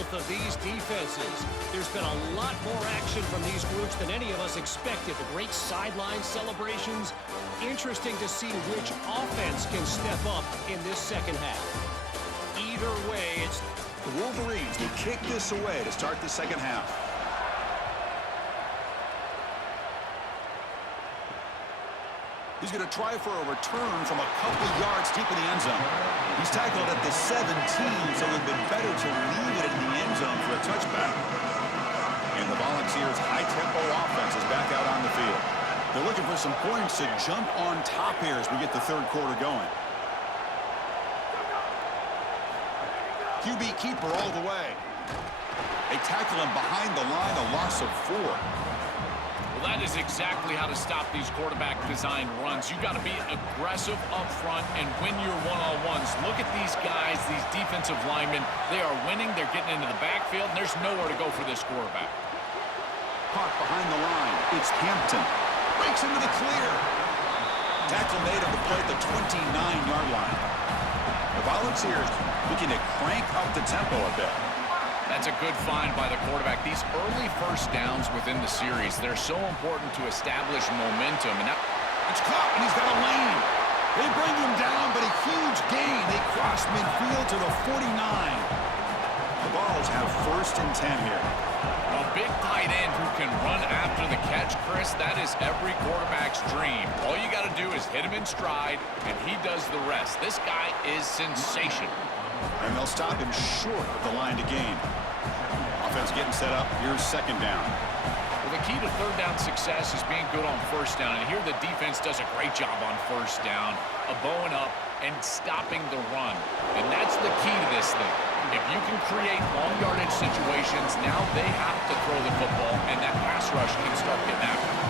both of these defenses. There's been a lot more action from these groups than any of us expected. The great sideline celebrations. Interesting to see which offense can step up in this second half. Either way, it's... The Wolverines will kick this away to start the second half. He's going to try for a return from a couple yards deep in the end zone. He's tackled at the 17, so it would have been better to leave it in the end zone for a touchback. And the Volunteers' high-tempo offense is back out on the field. They're looking for some points to jump on top here as we get the third quarter going. QB keeper all the way. They tackle him behind the line, a loss of 4. Well, that is exactly how to stop these quarterback design runs. You got to be aggressive up front and win your one-on-ones. Look at these guys, these defensive linemen. They are winning. They're getting into the backfield, and there's nowhere to go for this quarterback. Caught behind the line. It's Hampton. Breaks into the clear. Tackle made on the play at the 29-yard line. The Volunteers looking to crank up the tempo a bit. That's a good find by the quarterback. These early first downs within the series, they're so important to establish momentum. And it's caught, and he's got a lane. They bring him down, but a huge gain. They cross midfield to the 49. The Vols have 1st and 10 here. A big tight end who can run after the catch, Chris, that is every quarterback's dream. All you got to do is hit him in stride, and he does the rest. This guy is sensational. And they'll stop him short of the line to gain. Offense getting set up. Here's 2nd down. Well, the key to 3rd down success is being good on 1st down. And here the defense does a great job on 1st down, bowing up and stopping the run. And that's the key to this thing. If you can create long yardage situations, now they have to throw the football, and that pass rush can start getting after them.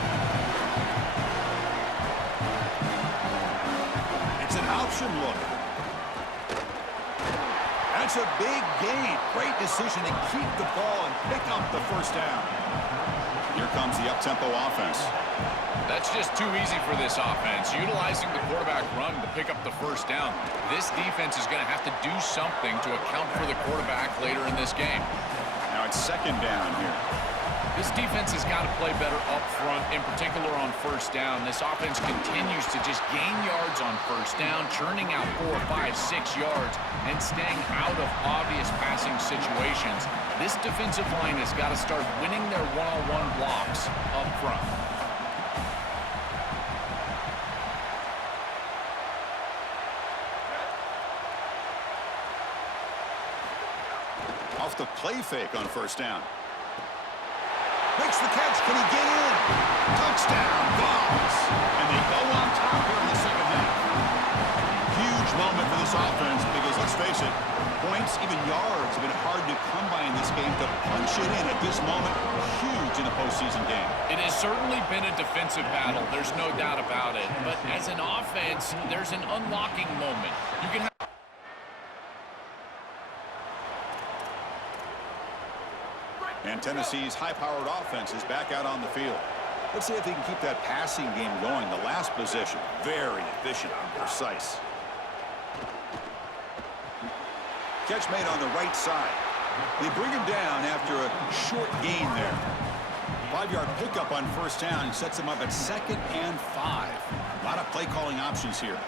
It's an option look. That's a big gain. Great decision to keep the ball and pick up the 1st down. Here comes the up-tempo offense. That's just too easy for this offense. Utilizing the quarterback run to pick up the 1st down. This defense is going to have to do something to account for the quarterback later in this game. Now it's 2nd down here. This defense has got to play better up front, in particular on 1st down. This offense continues to just gain yards on 1st down, churning out 4, 5, 6 yards, and staying out of obvious passing situations. This defensive line has got to start winning their one-on-one blocks up front. Off the play fake on 1st down. Makes the catch. Can he get in? Touchdown, Vols. And they go on top here in the second half. Huge moment for this offense because, let's face it, points, even yards, have been hard to come by in this game. To punch it in at this moment, huge in a postseason game. It has certainly been a defensive battle. There's no doubt about it. But as an offense, there's an unlocking moment. You can have and Tennessee's high-powered offense is back out on the field. Let's see if they can keep that passing game going. The last possession, very efficient and precise. Catch made on the right side. They bring him down after a short gain there. 5-yard pickup on 1st down. He sets him up at 2nd and 5. A lot of play-calling options here.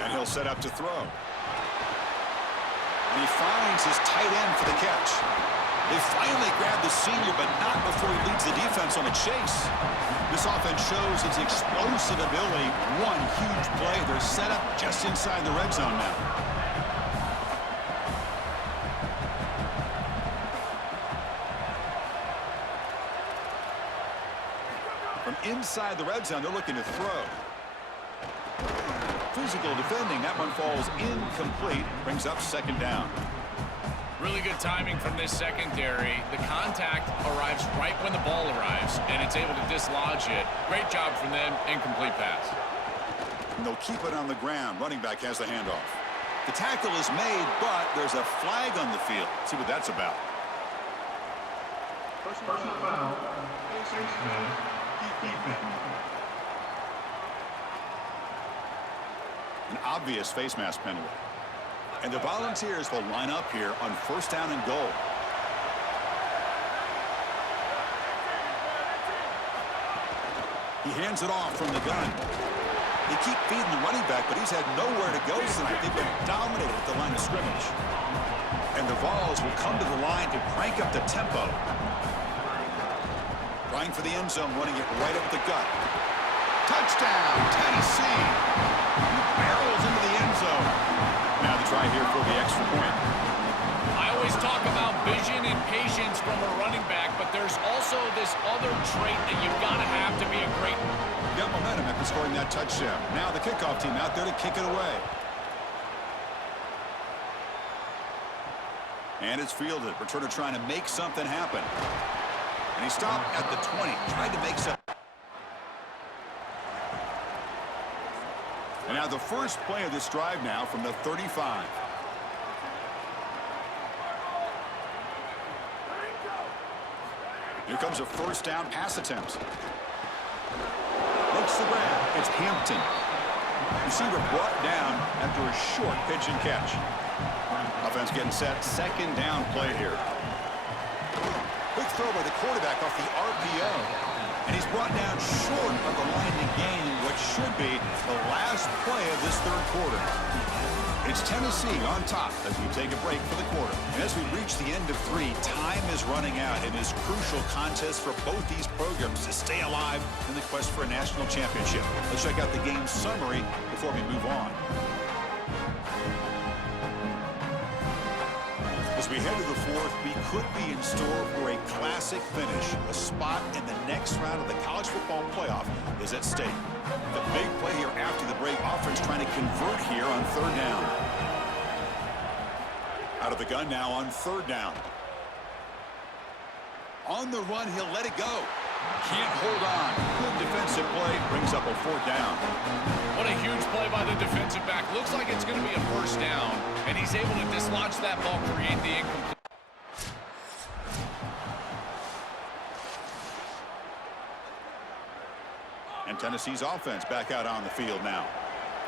And he'll set up to throw. And he finds his tight end for the catch. They finally grab the senior, but not before he leads the defense on a chase. This offense shows its explosive ability. One huge play. They're set up just inside the red zone now. From inside the red zone, they're looking to throw. Physical defending. That one falls incomplete. Brings up 2nd down. really good timing from this secondary. The contact arrives right when the ball arrives, and it's able to dislodge it. Great job from them. Incomplete pass. And they'll keep it on the ground. Running back has the handoff. The tackle is made, but there's a flag on the field. Let's see what that's about. Personal foul. An obvious face mask penalty. And the Volunteers will line up here on first down and goal. He hands it off from the gun. They keep feeding the running back, but he's had nowhere to go tonight. They've been dominated at the line of scrimmage. And the Vols will come to the line to crank up the tempo. Trying for the end zone, running it right up the gut. Touchdown, Tennessee! He barrels into the end zone. Now the try here for the extra point. I always talk about vision and patience from a running back, but there's also this other trait that you've got to have to be a great... Got momentum after scoring that touchdown. Now the kickoff team out there to kick it away. And it's fielded. Returner trying to make something happen. And he stopped at the 20. Tried to make something. And now the first play of this drive now from the 35. Here comes a first down pass attempt. Looks the grab. It's Hampton. Receiver brought down after a short pitch and catch. Offense getting set. Second down play here. Quick throw by the quarterback off the RPO. And he's brought down short of the line to gain what should be the last play of this third quarter. It's Tennessee on top as we take a break for the quarter. And as we reach the end of 3, time is running out in this crucial contest for both these programs to stay alive in the quest for a national championship. Let's check out the game summary before we move on. As we head to the 4th, we could be in store for a classic finish. A spot in the next round of the college football playoff is at stake. The big play here after the break. Offense trying to convert here on third down. Out of the gun now on third down. On the run, he'll let it go. Can't hold on. Good defensive play. Brings up a fourth down. What a huge play by the defensive back. Looks like it's going to be a first down, and he's able to dislodge that ball, create the incomplete. And Tennessee's offense back out on the field now.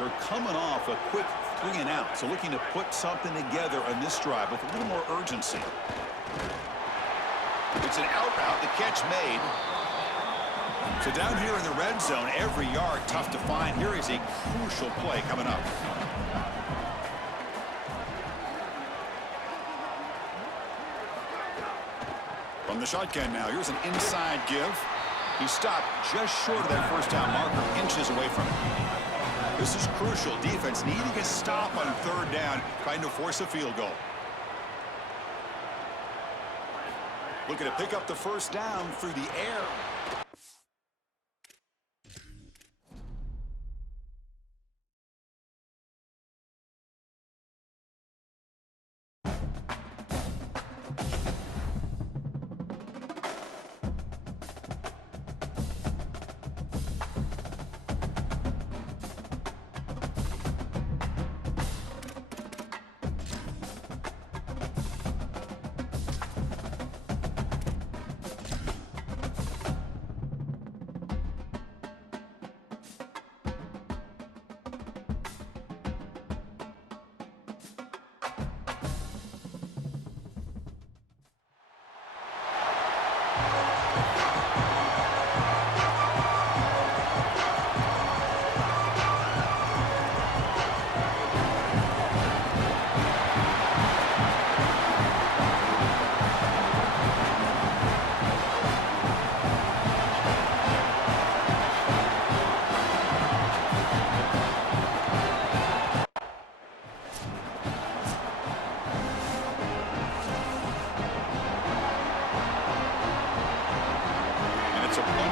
They're coming off a quick 3 and out, so looking to put something together on this drive with a little more urgency. It's an out route, the catch made. So down here in the red zone, every yard tough to find. Here is a crucial play coming up. From the shotgun now, here's an inside give. He stopped just short of that first down marker, inches away from it. This is crucial. Defense needing a stop on third down, trying to force a field goal. Looking to pick up the first down through the air.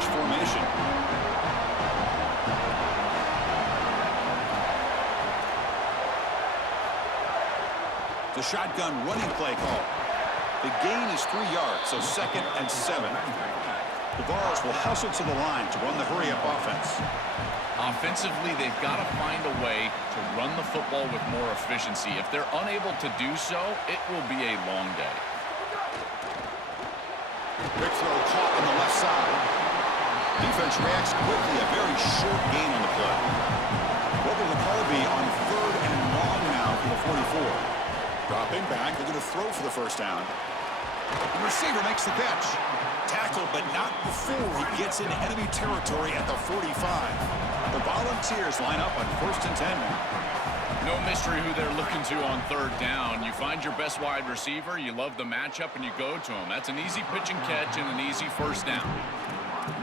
Formation. The shotgun running play call. The gain is 3 yards, so 2nd and 7. The Vols will hustle to the line to run the hurry-up offense. Offensively, they've got to find a way to run the football with more efficiency. If they're unable to do so, it will be a long day. Quick throw caught on the left side. Defense reacts quickly, a very short gain on the play. What will the call be on 3rd and long now from the 44. Dropping back, looking to throw for the first down. The receiver makes the catch. Tackled, but not before he gets into enemy territory at the 45. The Volunteers line up on 1st and 10 now. No mystery who they're looking to on 3rd down. You find your best wide receiver, you love the matchup, and you go to him. That's an easy pitch and catch and an easy first down.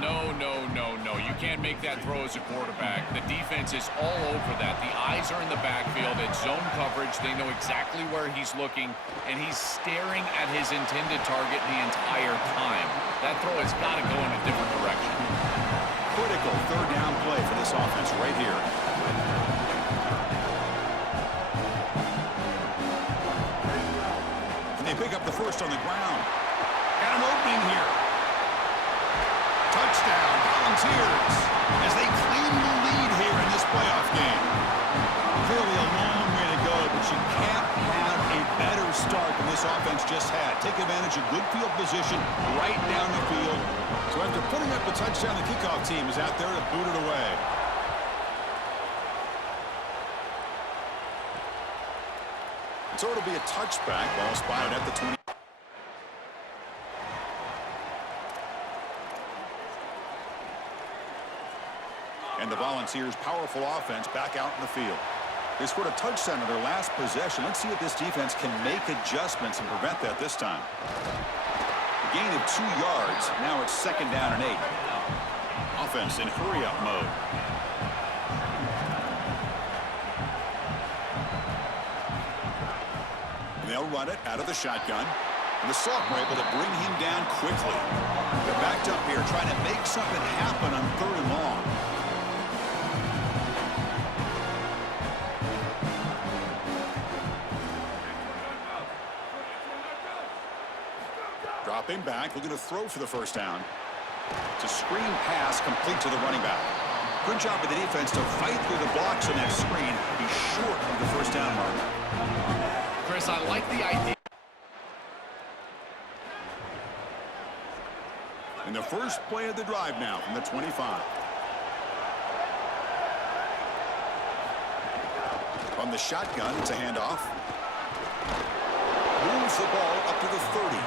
No, no, no, no. You can't make that throw as a quarterback. The defense is all over that. The eyes are in the backfield. It's zone coverage. They know exactly where he's looking, and he's staring at his intended target the entire time. That throw has got to go in a different direction. Critical 3rd down play for this offense right here. And they pick up the first on the ground. Got an opening here. Touchdown, Volunteers, as they claim the lead here in this playoff game. Clearly a long way to go, but you can't have a better start than this offense just had. Take advantage of good field position right down the field. So after putting up the touchdown, the kickoff team is out there to boot it away. So it'll be a touchback, ball spotted at the 20. And the Volunteers' powerful offense back out in the field. They scored a touchdown in their last possession. Let's see if this defense can make adjustments and prevent that this time. A gain of 2 yards. Now it's 2nd down and 8. Offense in hurry-up mode. And they'll run it out of the shotgun. And the sophomore able to bring him down quickly. They're backed up here trying to make something happen on 3rd and long. Dropping back, looking to throw for the first down. It's a screen pass complete to the running back. Good job by the defense to fight through the blocks on that screen. He's short of the first down mark. Chris, I like the idea. And the first play of the drive now from the 25. From the shotgun, it's a handoff. Moves the ball up to the 30.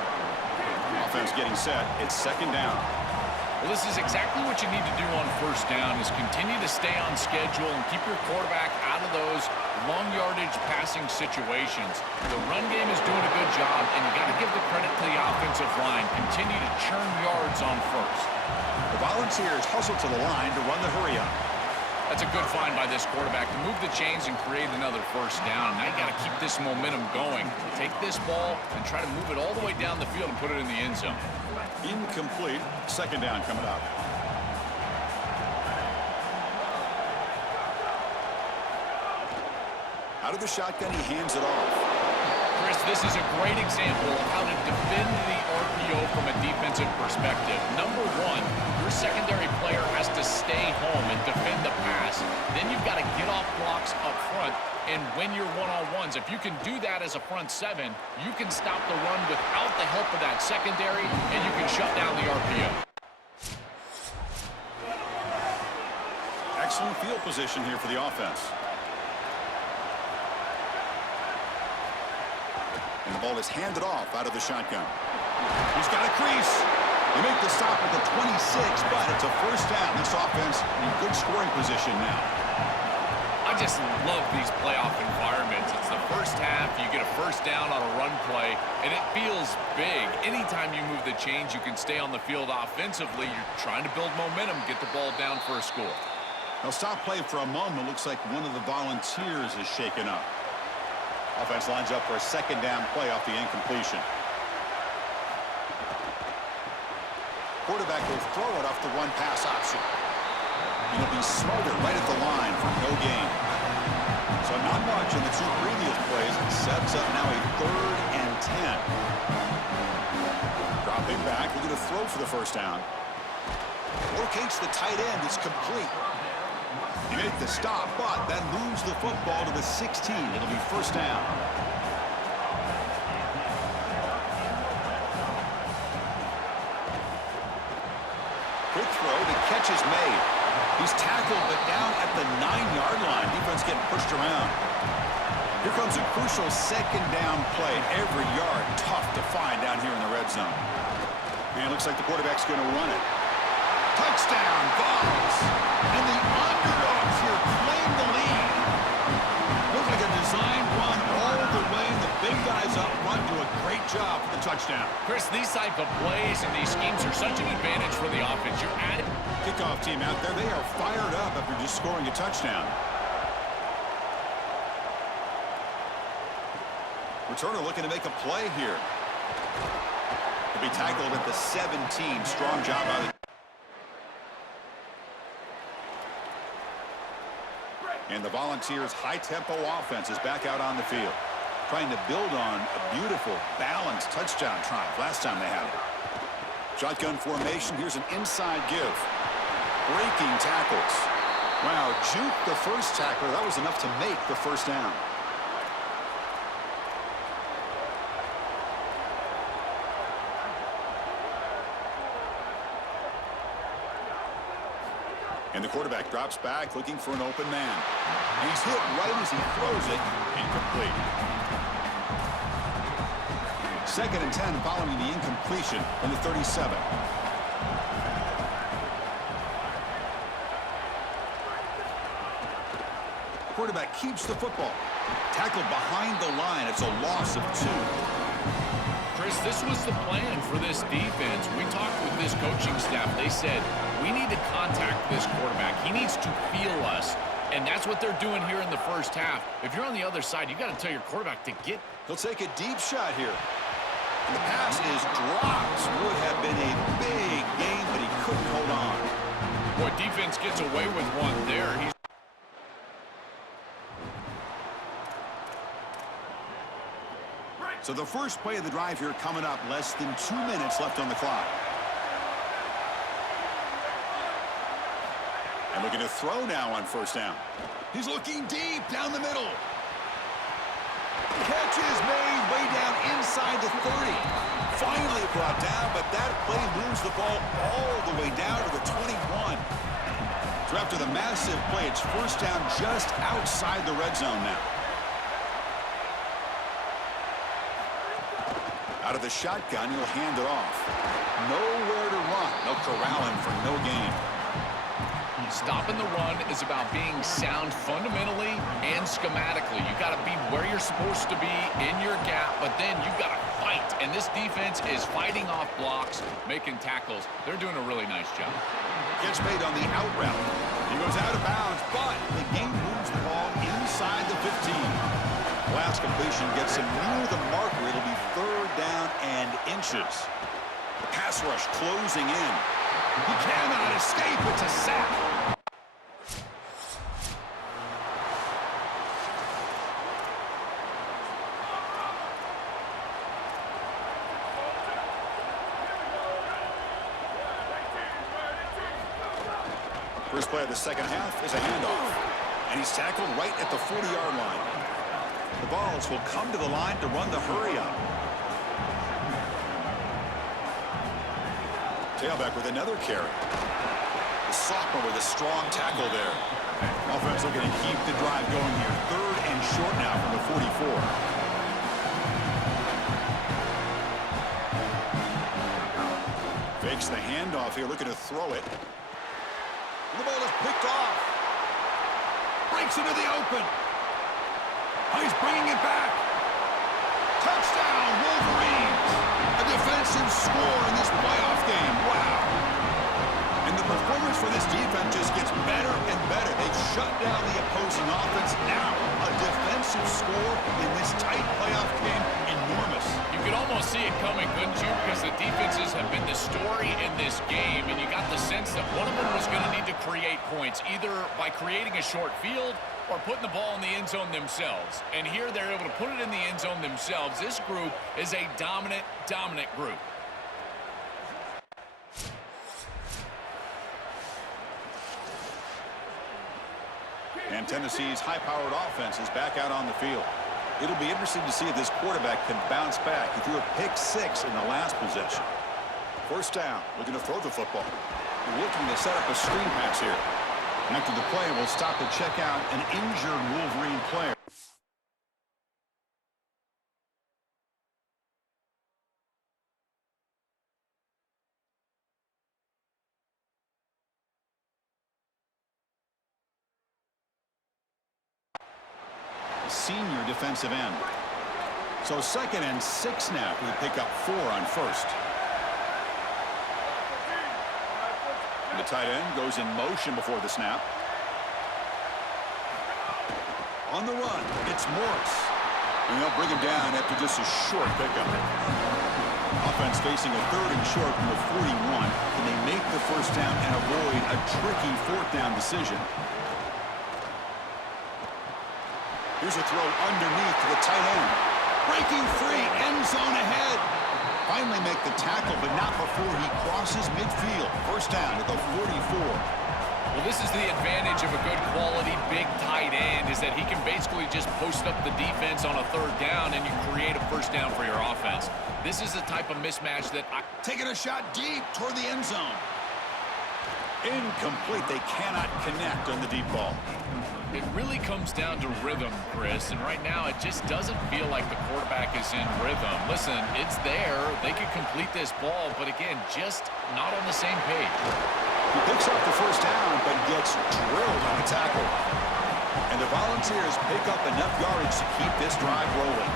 Offense getting set. It's 2nd down. Well, this is exactly what you need to do on 1st down is continue to stay on schedule and keep your quarterback out of those long yardage passing situations. The run game is doing a good job, and you got to give the credit to the offensive line. Continue to churn yards on 1st. The Volunteers hustle to the line to run the hurry-up. That's a good find by this quarterback to move the chains and create another 1st down. Now you got to keep this momentum going. Take this ball and try to move it all the way down the field and put it in the end zone. Incomplete. 2nd down coming up. Out of the shotgun, he hands it off. Chris, this is a great example of how to defend the RPO from a defensive perspective. Number 1, your secondary player has to stay home and defend the pass. Then you've got to get off blocks up front and win your one-on-ones. If you can do that as a front 7, you can stop the run without the help of that secondary, and you can shut down the RPO. Excellent field position here for the offense. And the ball is handed off out of the shotgun. He's got a crease. They make the stop at the 26, but it's a first down. This offense in good scoring position now. I just love these playoff environments. It's the first half. You get a first down on a run play, and it feels big. Anytime you move the chains, you can stay on the field offensively. You're trying to build momentum, get the ball down for a score. They'll stop play for a moment. Looks like one of the Volunteers is shaken up. Offense lines up for a 2nd down play off the incompletion. Quarterback will throw it off the run pass option. He'll be smothered right at the line for no gain. So not much in the 2 previous plays. It sets up now a 3rd and 10. Dropping back, looking to throw for the first down. Locates the tight end. It's complete. He made the stop, but that moves the football to the 16. It'll be first down. Quick throw, the catch is made. He's tackled, but down at the 9-yard line. Defense getting pushed around. Here comes a crucial second down play. Every yard tough to find down here in the red zone. And it looks like the quarterback's going to run it. Touchdown, Vols. And the underdogs here claim the lead. Looks like a designed run all the way, and the big guys up front do a great job for the touchdown. Chris, these type of plays and these schemes are such an advantage for the offense. You're at it. Kickoff team out there, they are fired up after just scoring a touchdown. Returner looking to make a play here. He'll be tackled at the 17. Strong job out of the... And the Volunteers' high-tempo offense is back out on the field, trying to build on a beautiful, balanced touchdown triumph last time they had it. Shotgun formation. Here's an inside give. Breaking tackles. Wow, juke the first tackler. That was enough to make the first down. And the quarterback drops back looking for an open man. And he's hit right as he throws it. Incomplete. 2nd and 10 following the incompletion from the 37. Quarterback keeps the football. Tackled behind the line. It's a loss of 2. Chris, this was the plan for this defense. We talked with this coaching staff. They said, we need to contact this quarterback. He needs to feel us. And that's what they're doing here in the first half. If you're on the other side, you got to tell your quarterback to get. He'll take a deep shot here. And the pass is dropped. Would have been a big game, but he couldn't hold on. Boy, defense gets away with one there. So the first play of the drive here coming up. Less than 2 minutes left on the clock. And looking to throw now on first down. He's looking deep down the middle. Catch is made way down inside the 30. Finally brought down, but that play moves the ball all the way down to the 21. So after the massive play, it's first down just outside the red zone now. Out of the shotgun, he'll hand it off. Nowhere to run. No corralling for no gain. Stopping the run is about being sound fundamentally and schematically. You got to be where you're supposed to be in your gap, but then you got to fight. And this defense is fighting off blocks, making tackles. They're doing a really nice job. Gets made on the out route. He goes out of bounds, but the game moves the ball inside the 15. Last completion gets him near the marker. It'll be 3rd down and inches. The pass rush closing in. He cannot escape. It's a sack. First play of the second half is a handoff. And he's tackled right at the 40-yard line. The Vols will come to the line to run the hurry-up. Tailback with another carry. The sophomore with a strong tackle there. Offense looking to keep the drive going here. 3rd and short now from the 44. Fakes the handoff here, looking to throw it. The ball is picked off. Breaks into the open. Oh, he's bringing it back. Touchdown, Wolverines. A defensive score in this playoff game. Wow. And the performance for this defense just gets better and better. They've shut down the opposing offense. Now, a defensive score in this tight playoff game, enormous. You could almost see it coming, couldn't you? Because the defenses have been the story in this game, and you got the sense that one of them was going to need to create points, either by creating a short field or putting the ball in the end zone themselves. And here they're able to put it in the end zone themselves. This group is a dominant group. And Tennessee's high-powered offense is back out on the field. It'll be interesting to see if this quarterback can bounce back. He threw a pick-6 in the last possession. First down, looking to throw the football. Looking to set up a screen pass here. And after the play, we'll stop to check out an injured Wolverine player. senior defensive end. So 2nd and 6 now. We pick up 4 on first. The tight end goes in motion before the snap. On the run, it's Morris. And they'll bring him down after just a short pickup. Offense facing a 3rd and short from the 41. Can they make the first down and avoid a tricky 4th down decision? Here's a throw underneath to the tight end. Breaking free, end zone ahead. Finally make the tackle, but not before he crosses midfield. First down at the 44. Well, this is the advantage of a good quality big tight end, is that he can basically just post up the defense on a 3rd down and you create a first down for your offense. This is the type of mismatch that taking a shot deep toward the end zone. Incomplete. They cannot connect on the deep ball. It really comes down to rhythm, Chris, and right now it just doesn't feel like the quarterback is in rhythm. Listen, it's there. They could complete this ball, but again, just not on the same page. He picks up the first down, but gets drilled on the tackle. And the Volunteers pick up enough yardage to keep this drive rolling.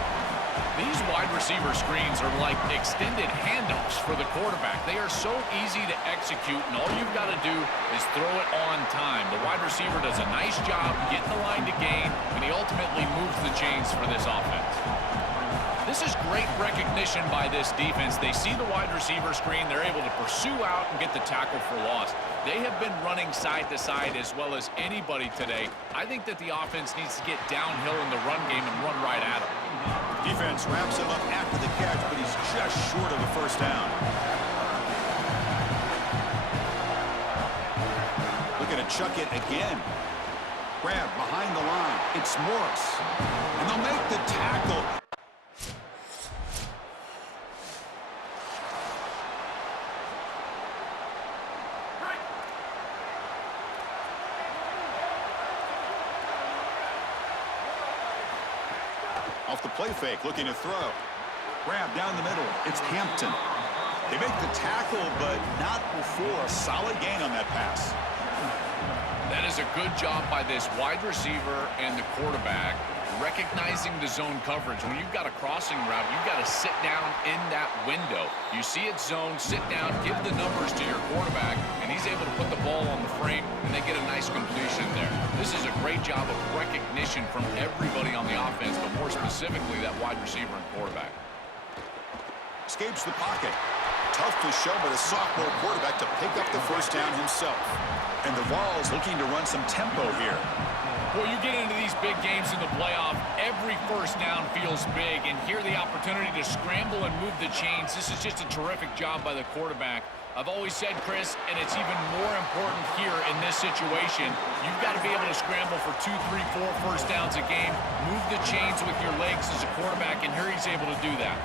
These wide receiver screens are like extended handoffs for the quarterback. They are so easy to execute, and all you've got to do is throw it on time. The wide receiver does a nice job getting the line to gain, and he ultimately moves the chains for this offense. This is great recognition by this defense. They see the wide receiver screen. They're able to pursue out and get the tackle for loss. They have been running side to side as well as anybody today. I think that the offense needs to get downhill in the run game and run right at him. Defense wraps him up after the catch, but he's just short of the first down. Looking to chuck it again. Grab behind the line. It's Morris. And they'll make the tackle. Off the play fake, looking to throw. Grab down the middle. It's Hampton. They make the tackle, but not before a solid gain on that pass. That is a good job by this wide receiver and the quarterback recognizing the zone coverage. When you've got a crossing route, you've got to sit down in that window. You see it zone, sit down, give the numbers to your quarterback, and he's able to put the ball on the frame, and they get a nice completion there. This is a great job of recognition from everybody on the offense, but more specifically that wide receiver and quarterback. Escapes the pocket. Tough to show by the sophomore quarterback to pick up the first down himself. And the Vols looking to run some tempo here. Well, you get into these big games in the playoff, every first down feels big, and here the opportunity to scramble and move the chains. This is just a terrific job by the quarterback. I've always said, Chris, and it's even more important here in this situation, you've got to be able to scramble for 2, 3, 4 first downs a game, move the chains with your legs as a quarterback, and here he's able to do that.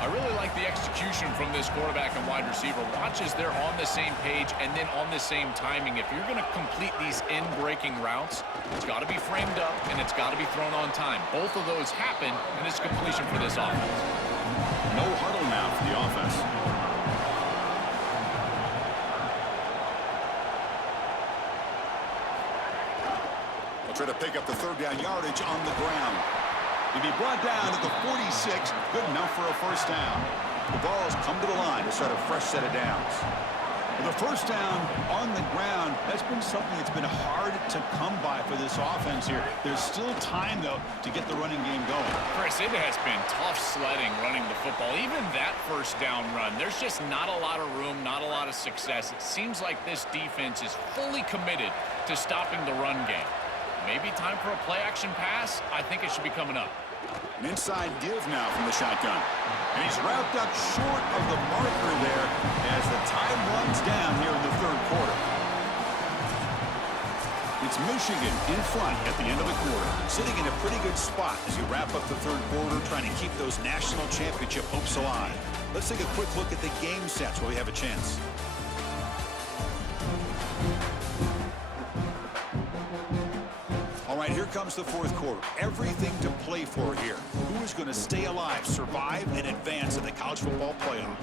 I really like the execution from this quarterback and wide receiver. Watch as they're on the same page and then on the same timing. If you're going to complete these in-breaking routes, it's got to be framed up and it's got to be thrown on time. Both of those happen, and it's completion for this offense. No huddle now for the offense. They'll try to pick up the third down yardage on the ground. He'll be brought down at the 46, good enough for a first down. The Vols come to the line to start a fresh set of downs. With the first down on the ground, that's been something that's been hard to come by for this offense here. There's still time, though, to get the running game going. Chris, it has been tough sledding running the football. Even that first down run, there's just not a lot of room, not a lot of success. It seems like this defense is fully committed to stopping the run game. Maybe time for a play-action pass? I think it should be coming up. An inside give now from the shotgun. And he's wrapped up short of the marker there as the time runs down here in the third quarter. It's Michigan in front at the end of the quarter, sitting in a pretty good spot as you wrap up the third quarter, trying to keep those national championship hopes alive. Let's take a quick look at the game sets while we have a chance. All right, here comes the fourth quarter. Everything to play for here. Who is going to stay alive, survive, and advance in the college football playoff?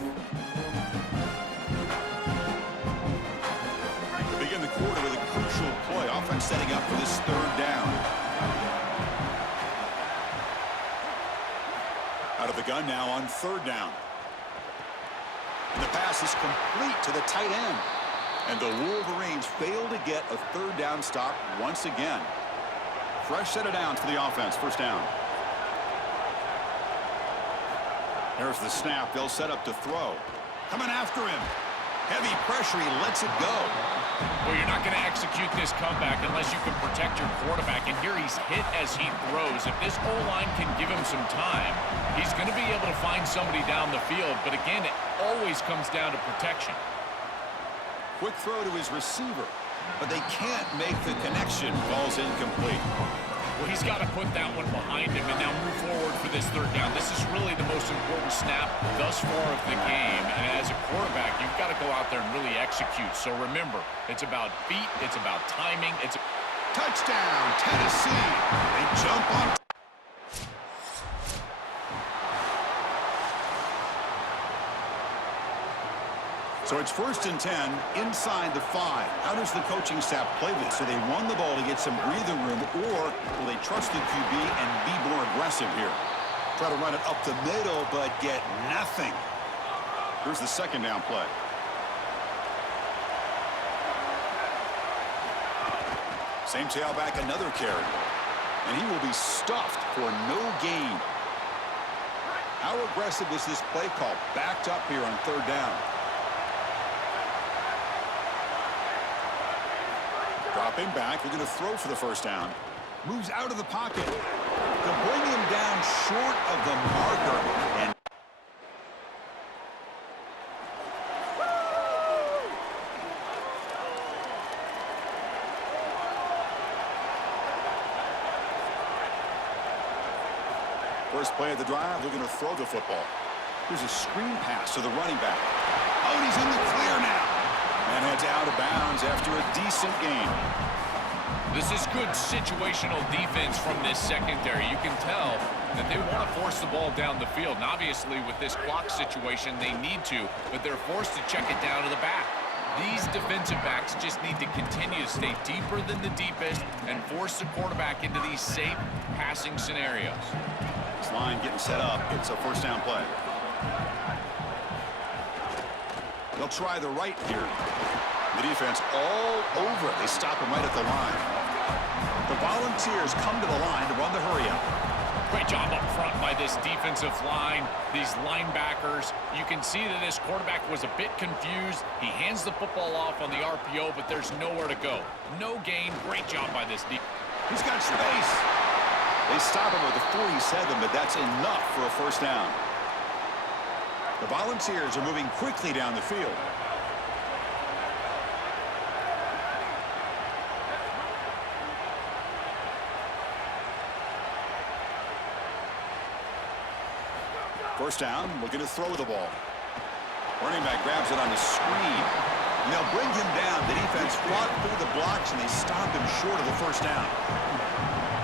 We begin the quarter with a crucial play. Offense setting up for this third down. Out of the gun now on third down. And the pass is complete to the tight end. And the Wolverines fail to get a third down stop once again. Fresh set of downs for the offense. First down. There's the snap. They'll set up to throw. Coming after him. Heavy pressure. He lets it go. Well, you're not going to execute this comeback unless you can protect your quarterback. And here he's hit as he throws. If this O-line can give him some time, he's going to be able to find somebody down the field. But again, it always comes down to protection. Quick throw to his receiver, but they can't make the connection. Ball's incomplete. Well, he's got to put that one behind him and now move forward for this third down. This is really the most important snap thus far of the game. And as a quarterback, you've got to go out there and really execute. So remember, it's about feet, it's about timing. It's touchdown, Tennessee. They jump on. So it's 1st and 10 inside the 5. How does the coaching staff play this? Do they run the ball to get some breathing room, or will they trust the QB and be more aggressive here? Try to run it up the middle, but get nothing. Here's the second down play. Same tailback, another carry. And he will be stuffed for no gain. How aggressive is this play call? Backed up here on third down. Dropping back, they're going to throw for the first down. Moves out of the pocket. They'll bring him down short of the marker. And first play of the drive, they're going to throw the football. Here's a screen pass to the running back. Oh, and he's in the clear now. And heads out of bounds after a decent gain. This is good situational defense from this secondary. You can tell that they want to force the ball down the field. And obviously, with this clock situation, they need to, but they're forced to check it down to the back. These defensive backs just need to continue to stay deeper than the deepest and force the quarterback into these safe passing scenarios. This line getting set up. It's a first down play. They'll try the right here. The defense all over it. They stop him right at the line. The Volunteers come to the line to run the hurry up. Great job up front by this defensive line, these linebackers. You can see that this quarterback was a bit confused. He hands the football off on the RPO, but there's nowhere to go. No gain. Great job by this defense. He's got space. They stop him with the 47, but that's enough for a first down. The Volunteers are moving quickly down the field. First down, looking to throw the ball. Running back grabs it on the screen. And they'll bring him down. The defense fought through the blocks, and they stop him short of the first down.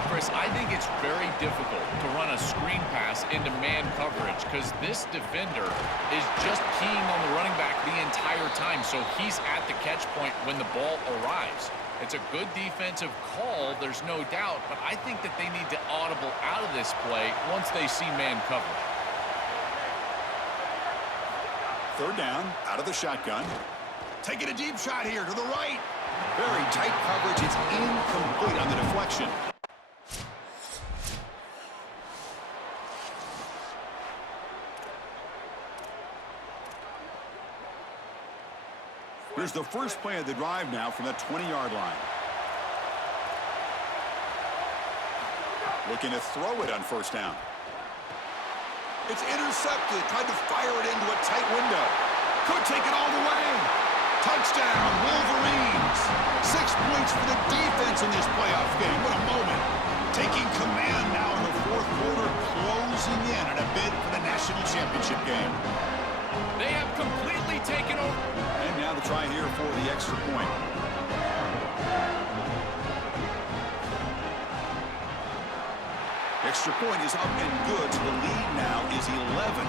Chris, I think it's very difficult to run a screen pass into man coverage because this defender is just keying on the running back the entire time, so he's at the catch point when the ball arrives. It's a good defensive call, there's no doubt, but I think that they need to audible out of this play once they see man coverage. Third down, out of the shotgun. Taking a deep shot here to the right. Very tight coverage. It's incomplete on the deflection. Here's the first play of the drive now from the 20-yard line. Looking to throw it on first down. It's intercepted. Tried to fire it into a tight window. Could take it all the way. Touchdown, Wolverines. 6 points for the defense in this playoff game. What a moment. Taking command now in the fourth quarter, closing in on a bid for the national championship game. They have completely taken over. And now the try here for the extra point. Extra point is up and good, so the lead now is 11.